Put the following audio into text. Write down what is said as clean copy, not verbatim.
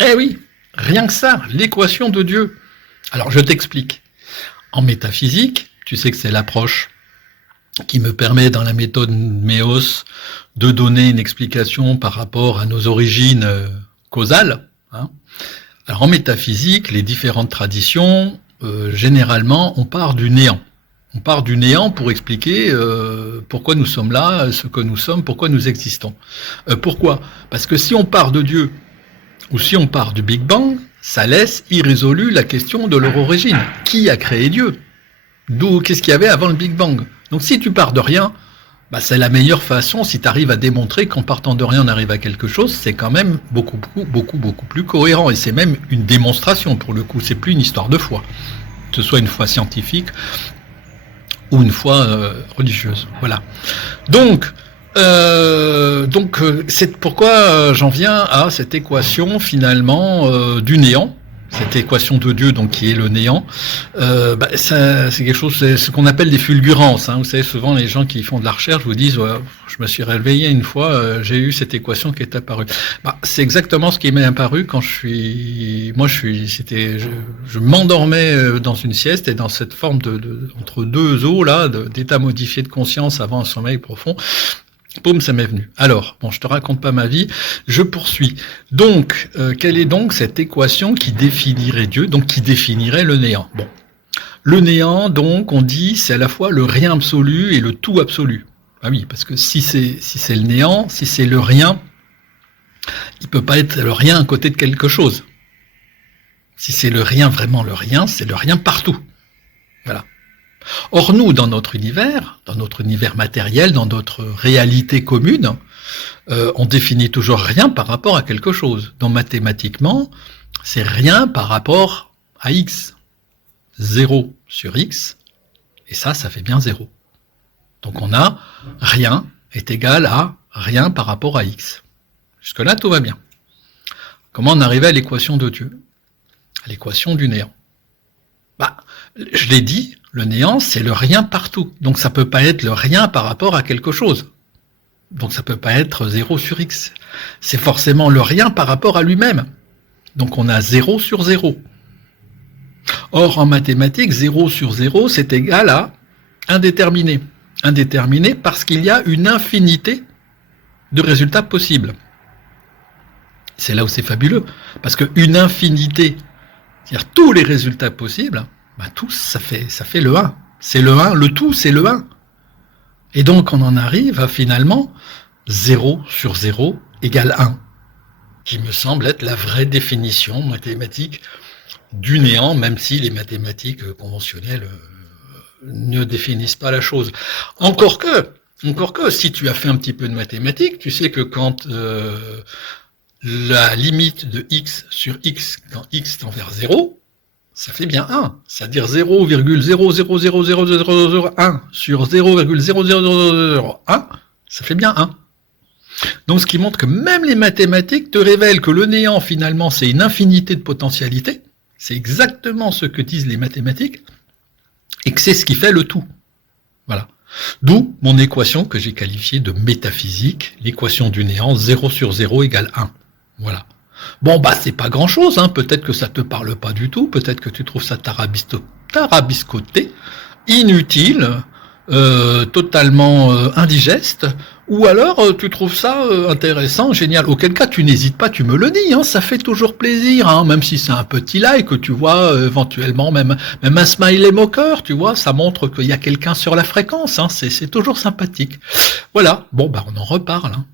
Eh oui, rien que ça, l'équation de Dieu. Alors je t'explique. En métaphysique, tu sais que c'est l'approche qui me permet dans la méthode Méos de donner une explication par rapport à nos origines causales. Hein. Alors en métaphysique, les différentes traditions, généralement, on part du néant. On part du néant pour expliquer pourquoi nous sommes là, ce que nous sommes, pourquoi nous existons. Pourquoi ? Parce que si on part de Dieu, ou si on part du Big Bang, ça laisse irrésolue la question de leur origine. Qui a créé Dieu ? D'où, qu'est-ce qu'il y avait avant le Big Bang ? Donc si tu pars de rien, bah c'est la meilleure façon, si tu arrives à démontrer qu'en partant de rien on arrive à quelque chose, c'est quand même beaucoup plus cohérent. Et c'est même une démonstration pour le coup, c'est plus une histoire de foi. Que ce soit une foi scientifique ou une foi religieuse. Voilà. Donc c'est pourquoi j'en viens à cette équation finalement du néant, cette équation de Dieu donc qui est le néant. Ça, c'est quelque chose, c'est ce qu'on appelle des fulgurances. Hein. Vous savez, souvent les gens qui font de la recherche vous disent je me suis réveillé une fois, j'ai eu cette équation qui est apparue. C'est exactement ce qui m'est apparu quand je m'endormais dans une sieste et dans cette forme entre deux eaux là, d'état modifié de conscience avant un sommeil profond. Boum, ça m'est venu. Alors, bon, je te raconte pas ma vie, je poursuis. Donc, quelle est donc cette équation qui définirait Dieu, donc qui définirait le néant ? Bon, le néant, donc, on dit, c'est à la fois le rien absolu et le tout absolu. Ah oui, parce que si c'est le néant, si c'est le rien, il peut pas être le rien à côté de quelque chose. Si c'est le rien, vraiment le rien, c'est le rien partout. Voilà. Or nous, dans notre univers matériel, dans notre réalité commune, on définit toujours rien par rapport à quelque chose. Donc mathématiquement, c'est rien par rapport à x. 0 sur x, et ça fait bien 0. Donc on a rien est égal à rien par rapport à x. Jusque-là, tout va bien. Comment on arrivait à l'équation de Dieu ? À l'équation du néant. Je l'ai dit, le néant, c'est le rien partout. Donc ça peut pas être le rien par rapport à quelque chose. Donc ça peut pas être 0 sur x. C'est forcément le rien par rapport à lui-même. Donc on a 0 sur 0. Or, en mathématiques, 0 sur 0, c'est égal à indéterminé. Indéterminé parce qu'il y a une infinité de résultats possibles. C'est là où c'est fabuleux. Parce qu'une infinité, c'est-à-dire tous les résultats possibles, tous, ça fait le 1. C'est le 1, le tout, c'est le 1. Et donc, on en arrive à finalement 0 sur 0 égale 1, qui me semble être la vraie définition mathématique du néant, même si les mathématiques conventionnelles ne définissent pas la chose. Encore que, si tu as fait un petit peu de mathématiques, tu sais que quand la limite de x sur x, quand x tend vers 0, ça fait bien 1, c'est-à-dire 0,0000001 sur 0,00001, ça fait bien 1. Donc ce qui montre que même les mathématiques te révèlent que le néant finalement c'est une infinité de potentialités, c'est exactement ce que disent les mathématiques, et que c'est ce qui fait le tout. Voilà. D'où mon équation que j'ai qualifiée de métaphysique, l'équation du néant, 0 sur 0 égale 1. Voilà. Bon, c'est pas grand-chose, hein. Peut-être que ça te parle pas du tout, peut-être que tu trouves ça tarabiscoté, inutile, totalement indigeste, ou alors tu trouves ça intéressant, génial. Auquel cas, tu n'hésites pas, tu me le dis, hein, ça fait toujours plaisir, hein, même si c'est un petit like, tu vois, éventuellement même un smiley moqueur, tu vois, ça montre qu'il y a quelqu'un sur la fréquence, hein, c'est toujours sympathique. Voilà, bon, on en reparle, hein.